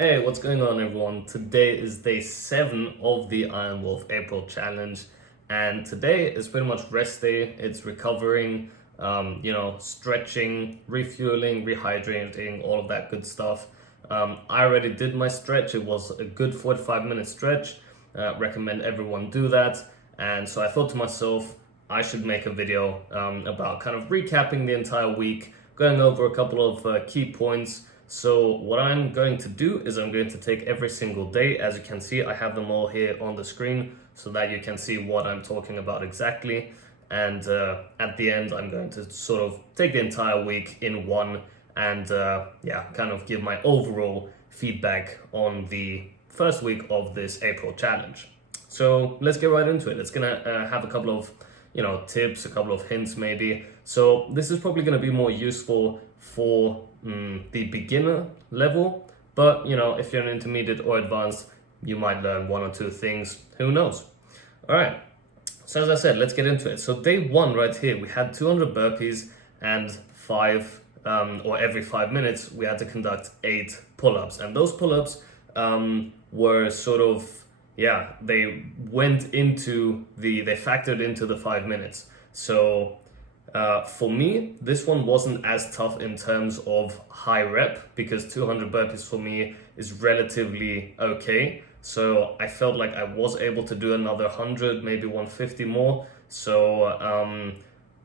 Hey, what's going on, everyone? Today is day 7 of the Iron Wolf April challenge, and today is pretty much rest day. It's recovering, stretching, refueling, rehydrating, all of that good stuff. I already did my stretch. It was a good 45-minute stretch. Recommend everyone do that. And so I thought to myself, I should make a video about kind of recapping the entire week, going over a couple of key points. So what I'm going to do is I'm going to take every single day. As you can see, I have them all here on the screen so that you can see what I'm talking about exactly. And at the end, I'm going to sort of take the entire week in one and kind of give my overall feedback on the first week of this April challenge. So let's get right into it. It's gonna have a couple of tips, a couple of hints maybe. So this is probably going to be more useful for the beginner level, but if you're an intermediate or advanced, you might learn one or two things, who knows. All right, so as I said, let's get into it. So day 1 right here, we had 200 burpees and every 5 minutes we had to conduct 8 pull-ups, and those pull-ups were sort of they factored into the 5 minutes. So for me, this one wasn't as tough in terms of high rep, because 200 burpees for me is relatively okay. So I felt like I was able to do another 100, maybe 150 more. So,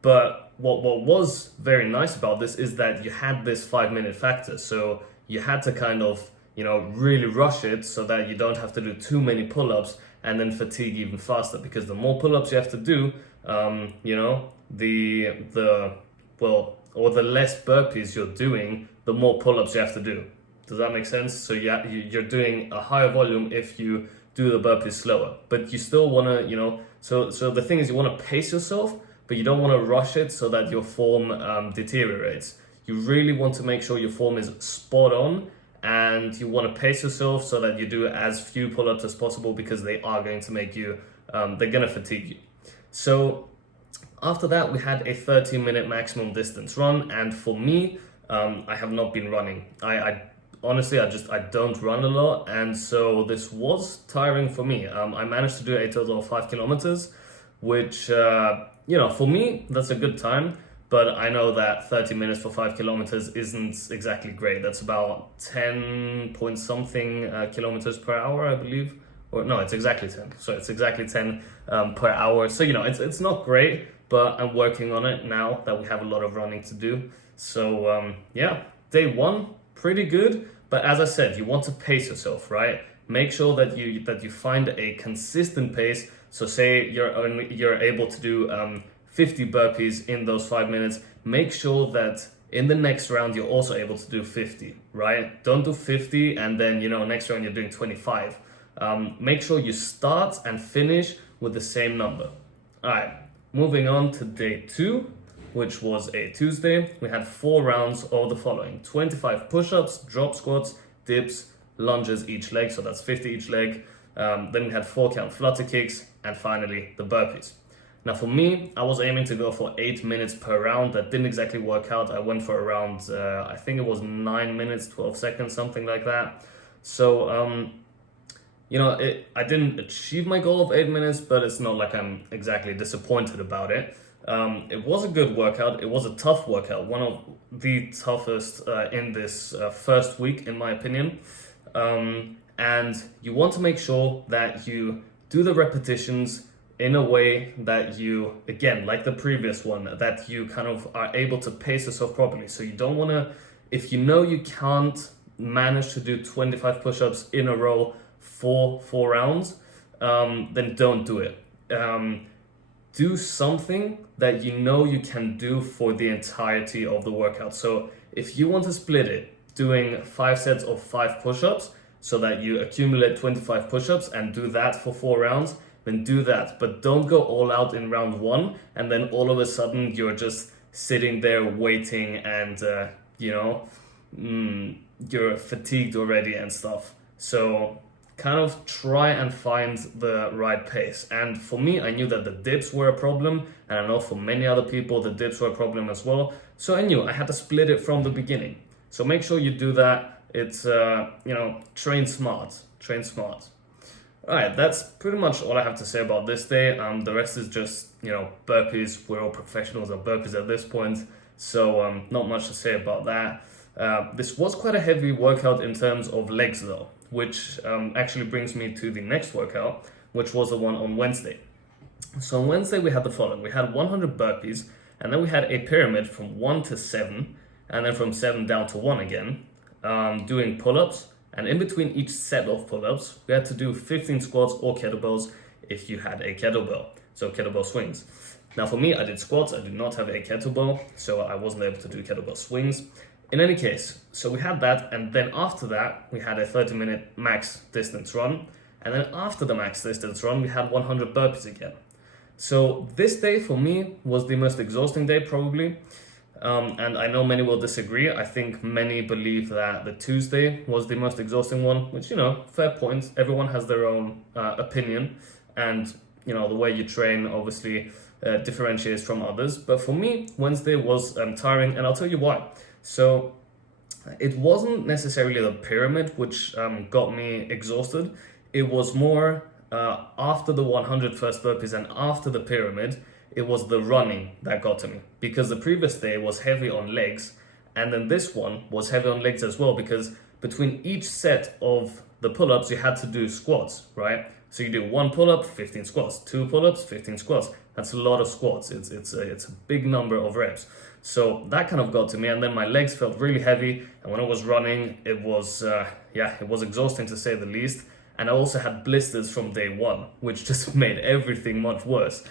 but what was very nice about this is that you had this 5-minute factor. So you had to kind of, really rush it so that you don't have to do too many pull-ups and then fatigue even faster, because the more pull-ups you have to do, the less burpees you're doing, the more pull-ups you have to do. Does that make sense? So you're doing a higher volume if you do the burpees slower, but you still want to, so the thing is, you want to pace yourself, but you don't want to rush it so that your form deteriorates. You really want to make sure your form is spot on, and you want to pace yourself so that you do as few pull-ups as possible, because they are going to make you, they're going to fatigue you. So after that, we had a 30-minute maximum distance run, and for me, I have not been running. I honestly don't run a lot, and so this was tiring for me. I managed to do a total of 5 kilometers, which, for me, that's a good time. But I know that 30 minutes for 5 kilometers isn't exactly great. That's about 10 point something kilometers per hour, I believe. Or no, it's exactly 10. So it's exactly 10 per hour. So, it's not great, but I'm working on it now that we have a lot of running to do. So, day 1, pretty good. But as I said, you want to pace yourself, right? Make sure that you find a consistent pace. So say you're able to do 50 burpees in those 5 minutes. Make sure that in the next round you're also able to do 50, right? Don't do 50 and then next round you're doing 25. Make sure you start and finish with the same number. All right, moving on to day 2, which was a Tuesday. We had 4 rounds of the following: 25 push-ups, drop squats, dips, lunges each leg, so that's 50 each leg. Then we had 4 count flutter kicks, and finally the burpees. Now for me, I was aiming to go for 8 minutes per round. That didn't exactly work out. I went for around, I think it was 9 minutes, 12 seconds, something like that. So, I didn't achieve my goal of 8 minutes, but it's not like I'm exactly disappointed about it. It was a good workout. It was a tough workout, one of the toughest in this first week, in my opinion. And you want to make sure that you do the repetitions in a way that you, again, like the previous one, that you kind of are able to pace yourself properly. So you don't want to, if you can't manage to do 25 push-ups in a row for 4 rounds, then don't do it. Do something that you can do for the entirety of the workout. So if you want to split it, doing 5 sets of 5 push-ups, so that you accumulate 25 push-ups and do that for 4 rounds, then do that. But don't go all out in round 1 and then all of a sudden you're just sitting there waiting and you're fatigued already and stuff. So kind of try and find the right pace. And for me, I knew that the dips were a problem, and I know for many other people the dips were a problem as well. So I knew I had to split it from the beginning. So make sure you do that. It's, train smart, train smart. All right, that's pretty much all I have to say about this day. The rest is just, burpees. We're all professionals at burpees at this point, so not much to say about that. This was quite a heavy workout in terms of legs though, which actually brings me to the next workout, which was the one on Wednesday. So on Wednesday we had the following. We had 100 burpees, and then we had a pyramid from 1 to 7, and then from 7 down to 1 again, doing pull-ups. And in between each set of pull-ups, we had to do 15 squats or kettlebells if you had a kettlebell, so kettlebell swings. Now for me, I did squats, I did not have a kettlebell, so I wasn't able to do kettlebell swings. In any case, so we had that, and then after that, we had a 30-minute max distance run, and then after the max distance run, we had 100 burpees again. So this day for me was the most exhausting day probably. And I know many will disagree. I think many believe that the Tuesday was the most exhausting one, which, fair point. Everyone has their own opinion, and, the way you train obviously differentiates from others. But for me, Wednesday was tiring, and I'll tell you why. So it wasn't necessarily the pyramid which got me exhausted. It was more after the 100 first burpees and after the pyramid, it was the running that got to me, because the previous day was heavy on legs, and then this one was heavy on legs as well, because between each set of the pull-ups you had to do squats, right? So you do 1 pull-up, 15 squats, 2 pull-ups, 15 squats. That's a lot of squats. It's a big number of reps. So that kind of got to me, and then my legs felt really heavy, and when I was running, it was exhausting to say the least. And I also had blisters from day 1, which just made everything much worse.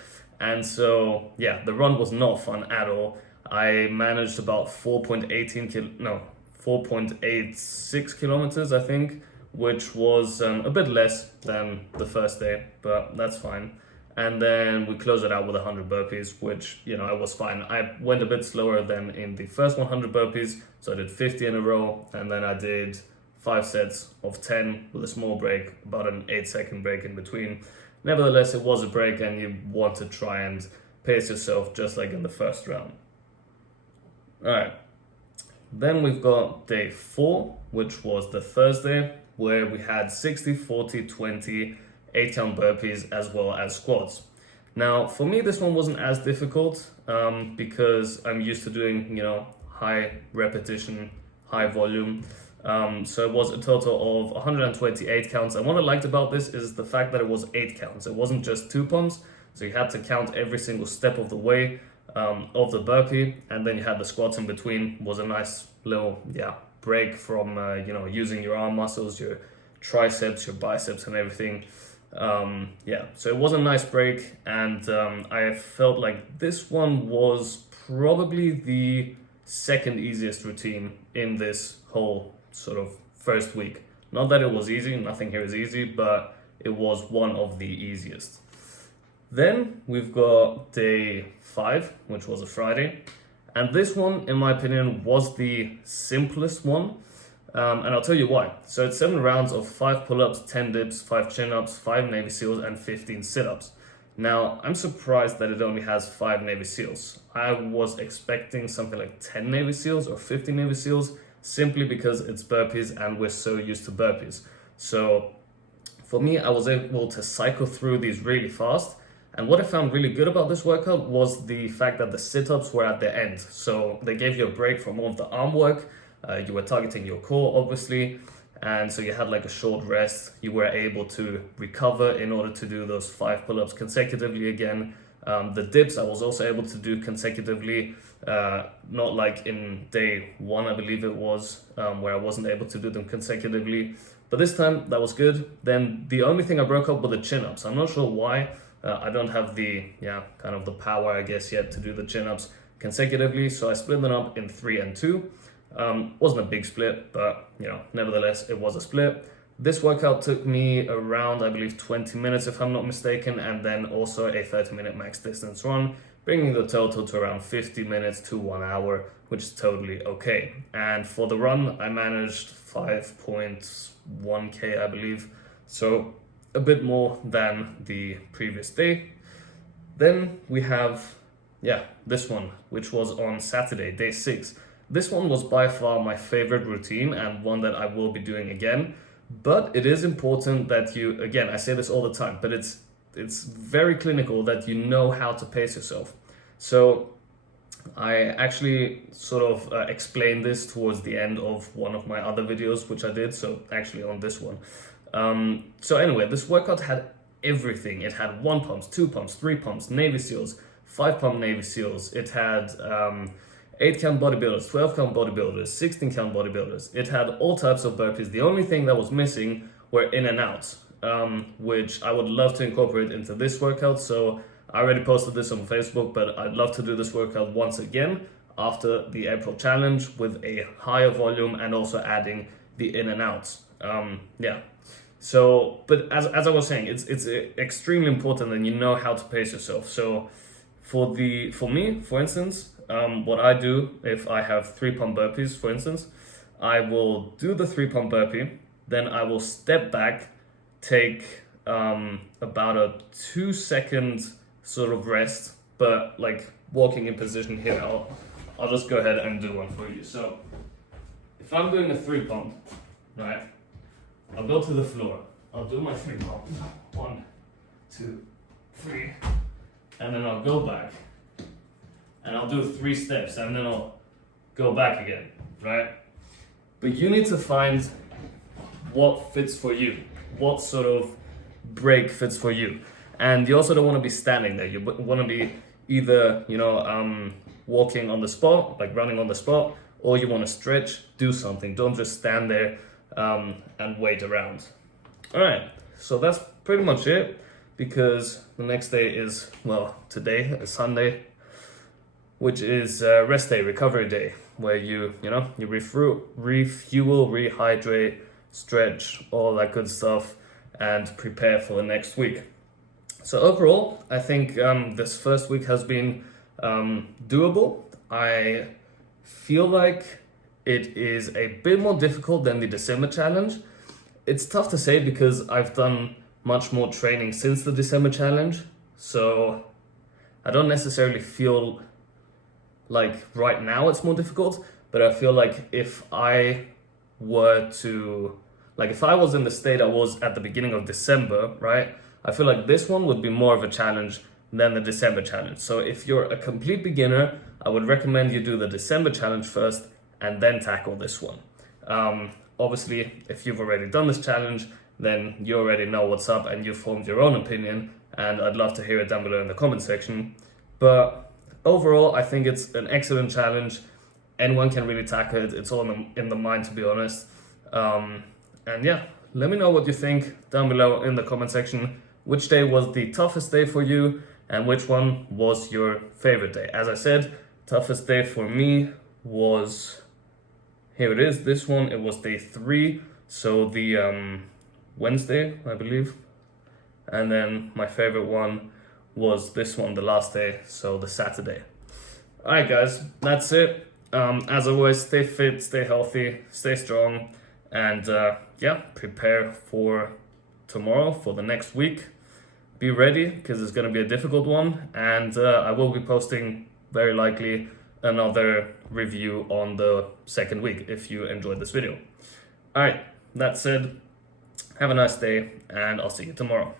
And so, the run was not fun at all. I managed about 4.86 kilometers, I think, which was a bit less than the first day, but that's fine. And then we closed it out with 100 burpees, which, I was fine. I went a bit slower than in the first 100 burpees, so I did 50 in a row, and then I did 5 sets of 10 with a small break, about an 8-second break in between. Nevertheless, it was a break, and you want to try and pace yourself just like in the first round. Alright, then we've got day 4, which was the Thursday, where we had 60, 40, 20, 8-count burpees as well as squats. Now, for me, this one wasn't as difficult because I'm used to doing, high repetition, high volume. So it was a total of 128 counts. And what I liked about this is the fact that it was 8 counts. It wasn't just 2 pumps. So you had to count every single step of the way of the burpee. And then you had the squats in between. It was a nice little, break from, using your arm muscles, your triceps, your biceps and everything. So it was a nice break. And I felt like this one was probably the second easiest routine in this whole sort of first week. Not that it was easy, nothing here is easy, but it was one of the easiest. Then we've got day 5, which was a Friday. And this one, in my opinion, was the simplest one. And I'll tell you why. So it's 7 rounds of 5 pull-ups, 10 dips, 5 chin-ups, 5 Navy SEALs, and 15 sit-ups. Now, I'm surprised that it only has 5 Navy SEALs. I was expecting something like 10 Navy SEALs or 50 Navy SEALs, simply because it's burpees and we're so used to burpees. So for me, I was able to cycle through these really fast. And what I found really good about this workout was the fact that the sit-ups were at the end. So they gave you a break from all of the arm work. You were targeting your core, obviously. And so you had like a short rest. You were able to recover in order to do those 5 pull-ups consecutively again. The dips I was also able to do consecutively, not like in day 1, I believe it was, where I wasn't able to do them consecutively. But this time that was good. Then the only thing I broke up were the chin-ups. I'm not sure why. I don't have the, kind of the power, I guess, yet to do the chin-ups consecutively. So I split them up in 3 and 2. Wasn't a big split, but nevertheless, it was a split. This workout took me around, I believe, 20 minutes if I'm not mistaken, and then also a 30-minute max distance run, bringing the total to around 50 minutes to 1 hour, which is totally okay. And for the run, I managed 5.1k, I believe, so a bit more than the previous day. Then we have, this one, which was on Saturday, day 6. this one was by far my favorite routine and one that I will be doing again. But it is important that you, again, I say this all the time, but it's very clinical that you know how to pace yourself. So I actually sort of explained this towards the end of one of my other videos, which I did, so actually on this one. So anyway, this workout had everything. It had 1 pumps, 2 pumps, 3 pumps, Navy SEALs, 5 pump Navy SEALs. It had 8 count bodybuilders, 12 count bodybuilders, 16 count bodybuilders. It had all types of burpees. The only thing that was missing were in and outs, which I would love to incorporate into this workout. So I already posted this on Facebook, but I'd love to do this workout once again after the April challenge with a higher volume and also adding the in and outs. Yeah. So, but as I was saying, it's extremely important that you know how to pace yourself. So for me, for instance, what I do if I have 3 pump burpees, for instance, I will do the 3 pump burpee, then I will step back, take about a 2-second sort of rest, but like walking in position here. I'll just go ahead and do one for you. So if I'm doing a 3 pump, right, I'll go to the floor, I'll do my 3 pump, 1, 2, 3, and then I'll go back, and I'll do 3 steps, and then I'll go back again, right? But you need to find what fits for you, what sort of break fits for you. And you also don't want to be standing there. You want to be either, walking on the spot, like running on the spot, or you want to stretch, do something. Don't just stand there and wait around. All right, so that's pretty much it, because the next day is, well, today is Sunday, which is rest day, recovery day, where you refuel, rehydrate, stretch, all that good stuff, and prepare for the next week. So overall, I think this first week has been doable. I feel like it is a bit more difficult than the December challenge. It's tough to say because I've done much more training since the December challenge. So I don't necessarily feel like right now it's more difficult, but I feel like if I was in the state I was at the beginning of December, right? I feel like this one would be more of a challenge than the December challenge. So if you're a complete beginner, I would recommend you do the December challenge first and then tackle this one. Obviously, if you've already done this challenge, then you already know what's up and you've formed your own opinion, and I'd love to hear it down below in the comment section. But overall, I think it's an excellent challenge. Anyone can really tackle it. It's all in the mind, to be honest. And yeah, let me know what you think down below in the comment section. Which day was the toughest day for you, and which one was your favorite day? As I said, toughest day for me was, here it is, this one. It was day 3, so the Wednesday, I believe. And then my favorite one was this one, the last day, so the Saturday. Alright guys, that's it. As always, stay fit, stay healthy, stay strong, and yeah, prepare for tomorrow, for the next week. Be ready, because it's going to be a difficult one, and I will be posting very likely another review on the second week if you enjoyed this video. Alright, that said, have a nice day, and I'll see you tomorrow.